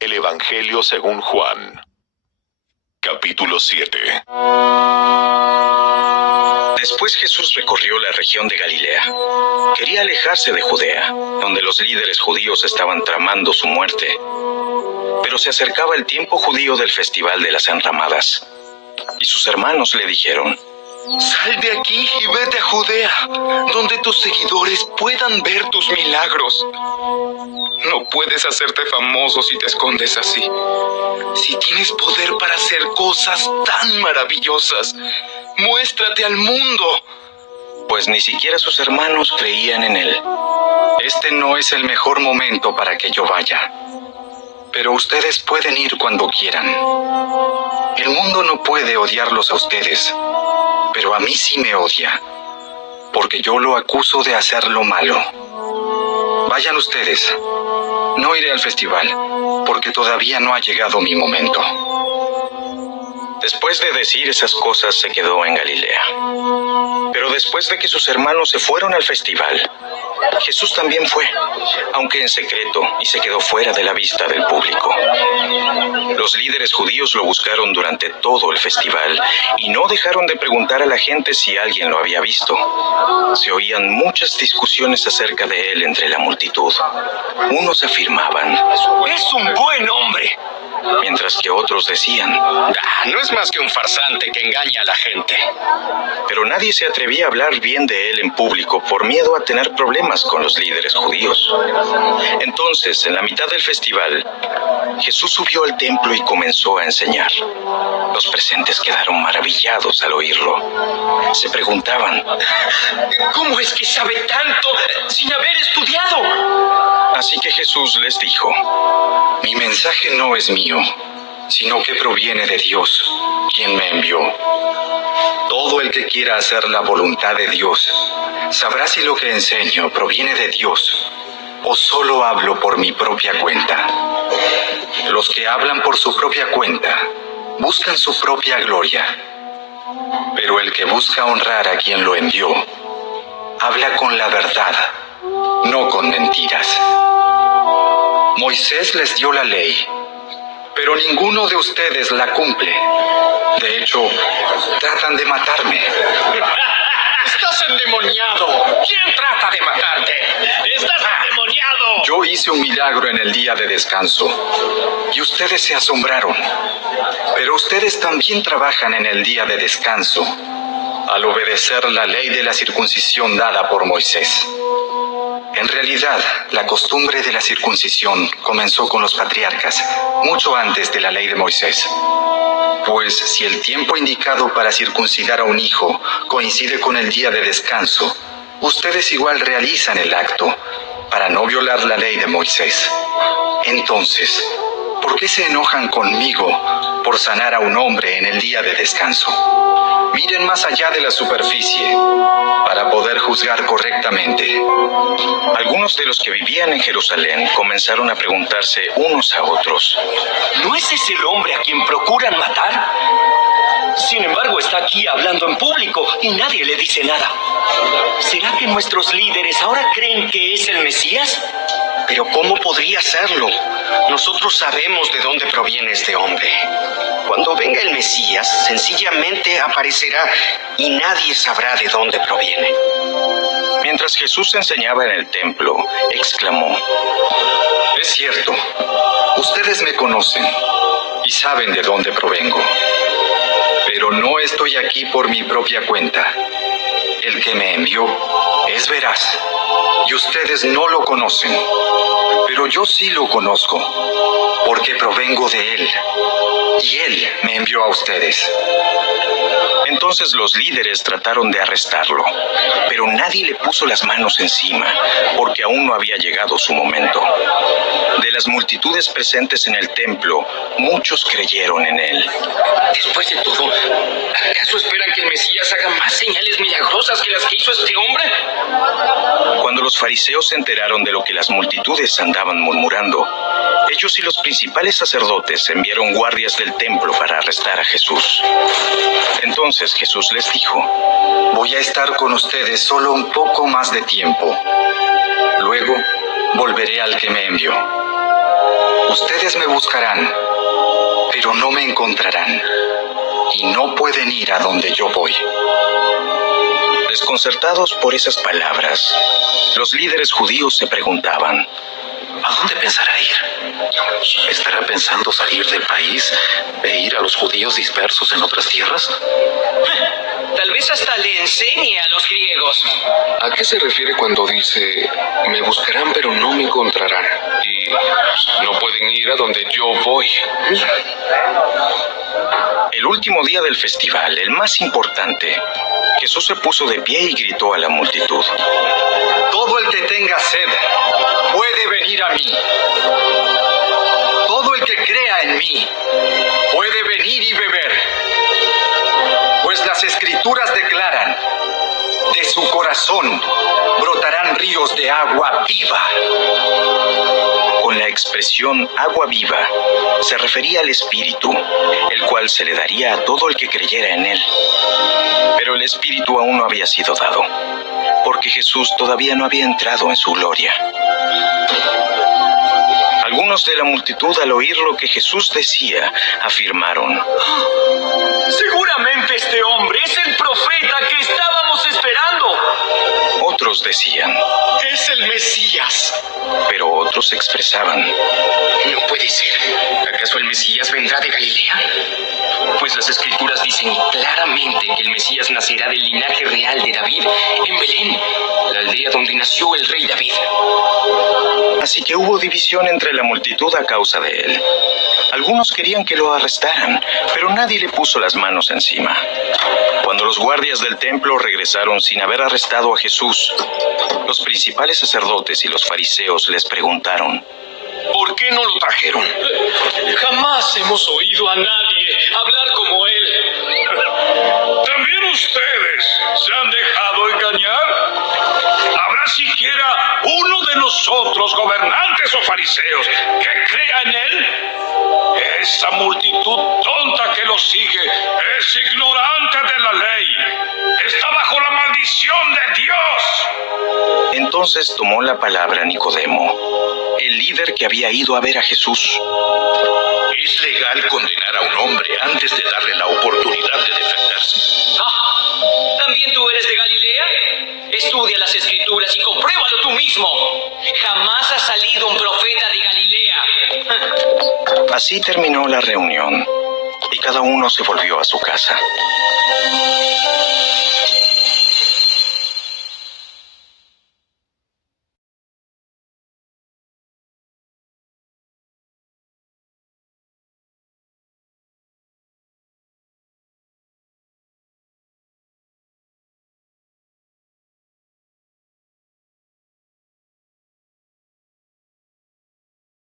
El Evangelio según Juan. Capítulo 7. Después Jesús recorrió la región de Galilea. Quería alejarse de Judea, donde los líderes judíos estaban tramando su muerte. Pero se acercaba el tiempo judío del Festival de las Enramadas. Y sus hermanos le dijeron: Sal de aquí y vete a Judea, donde tus seguidores puedan ver tus milagros. No puedes hacerte famoso si te escondes así. Si tienes poder para hacer cosas tan maravillosas, muéstrate al mundo. Pues ni siquiera sus hermanos creían en él. Este no es el mejor momento para que yo vaya, pero ustedes pueden ir cuando quieran. El mundo no puede odiarlos a ustedes, pero a mí sí me odia, porque yo lo acuso de hacer lo malo. Vayan ustedes. No iré al festival, porque todavía no ha llegado mi momento. Después de decir esas cosas, se quedó en Galilea. Pero después de que sus hermanos se fueron al festival, Jesús también fue, aunque en secreto, y se quedó fuera de la vista del público. Los líderes judíos lo buscaron durante todo el festival y no dejaron de preguntar a la gente si alguien lo había visto. Se oían muchas discusiones acerca de él entre la multitud. Unos afirmaban: ¡Es un buen hombre! Mientras que otros decían: no es más que un farsante que engaña a la gente. Pero nadie se atrevía a hablar bien de él en público por miedo a tener problemas con los líderes judíos. Entonces, en la mitad del festival, Jesús subió al templo y comenzó a enseñar. Los presentes quedaron maravillados al oírlo. Se preguntaban: ¿cómo es que sabe tanto sin haber estudiado? Así que Jesús les dijo: Mi mensaje no es mío, sino que proviene de Dios, quien me envió. Todo el que quiera hacer la voluntad de Dios sabrá si lo que enseño proviene de Dios o solo hablo por mi propia cuenta. Los que hablan por su propia cuenta buscan su propia gloria, pero el que busca honrar a quien lo envió habla con la verdad, no con mentiras. Moisés les dio la ley, pero ninguno de ustedes la cumple. De hecho, tratan de matarme. ¡Estás endemoniado! ¿Quién trata de matarte? ¡Estás endemoniado! Yo hice un milagro en el día de descanso y ustedes se asombraron. Pero ustedes también trabajan en el día de descanso al obedecer la ley de la circuncisión dada por Moisés. En realidad, la costumbre de la circuncisión comenzó con los patriarcas, mucho antes de la ley de Moisés. Pues si el tiempo indicado para circuncidar a un hijo coincide con el día de descanso, ustedes igual realizan el acto para no violar la ley de Moisés. Entonces, ¿por qué se enojan conmigo por sanar a un hombre en el día de descanso? Miren más allá de la superficie para poder juzgar correctamente. Algunos de los que vivían en Jerusalén comenzaron a preguntarse unos a otros: ¿no es ese el hombre a quien procuran matar? Sin embargo, está aquí hablando en público y nadie le dice nada. ¿Será que nuestros líderes ahora creen que es el Mesías? Pero ¿cómo podría serlo? Nosotros sabemos de dónde proviene este hombre. Cuando venga el Mesías, sencillamente aparecerá y nadie sabrá de dónde proviene. Mientras Jesús enseñaba en el templo, exclamó: Es cierto, ustedes me conocen y saben de dónde provengo. Pero no estoy aquí por mi propia cuenta. El que me envió es veraz y ustedes no lo conocen. Pero yo sí lo conozco, porque provengo de él y él me envió a ustedes. Entonces los líderes trataron de arrestarlo, pero nadie le puso las manos encima, porque aún no había llegado su momento. De las multitudes presentes en el templo, muchos creyeron en él. Después de todo, ¿acaso esperan que el Mesías haga más señales milagrosas que las que hizo este hombre? Cuando los fariseos se enteraron de lo que las multitudes andaban murmurando, ellos y los principales sacerdotes enviaron guardias del templo para arrestar a Jesús. Entonces Jesús les dijo: Voy a estar con ustedes solo un poco más de tiempo. Luego volveré al que me envió. Ustedes me buscarán, pero no me encontrarán, y no pueden ir a donde yo voy. Desconcertados por esas palabras, los líderes judíos se preguntaban: ¿a dónde pensará ir? ¿Estará pensando salir del país e ir a los judíos dispersos en otras tierras? Tal vez hasta le enseñe a los griegos. ¿A qué se refiere cuando dice, me buscarán pero no me encontrarán? Y no pueden ir a donde yo voy. El último día del festival, el más importante, Jesús se puso de pie y gritó a la multitud: Todo el que tenga sed puede venir a mí. Todo el que crea en mí puede venir y beber. Pues las Escrituras declaran: de su corazón brotarán ríos de agua viva. Con la expresión agua viva, se refería al Espíritu, el cual se le daría a todo el que creyera en él. Pero el Espíritu aún no había sido dado, porque Jesús todavía no había entrado en su gloria. Algunos de la multitud, al oír lo que Jesús decía, afirmaron: Seguramente este hombre es el profeta que estábamos esperando. Otros decían: Es el Mesías. pero otros expresaban: No puede ser. ¿Acaso el Mesías vendrá de Galilea? Pues las Escrituras dicen claramente que el Mesías nacerá del linaje real de David en Belén, la aldea donde nació el rey David. Así que hubo división entre la multitud a causa de él. Algunos querían que lo arrestaran, pero nadie le puso las manos encima. Cuando los guardias del templo regresaron sin haber arrestado a Jesús, los principales sacerdotes y los fariseos les preguntaron: ¿Por qué no lo trajeron? Jamás hemos oído a nadie hablar como él. ¿También ustedes se han dejado engañar? ¿Habrá siquiera uno de nosotros, gobernantes o fariseos, que crea en él? Esa multitud tonta que lo sigue es ignorante de la ley. Está bajo la maldición de Dios. Entonces tomó la palabra Nicodemo, el líder que había ido a ver a Jesús. ¿Es legal condenar a un hombre antes de darle la oportunidad de defenderse? ¿También tú eres de Galilea? Estudia las Escrituras y compruébalo tú mismo. Jamás ha salido un profeta de Galilea. Así terminó la reunión y cada uno se volvió a su casa.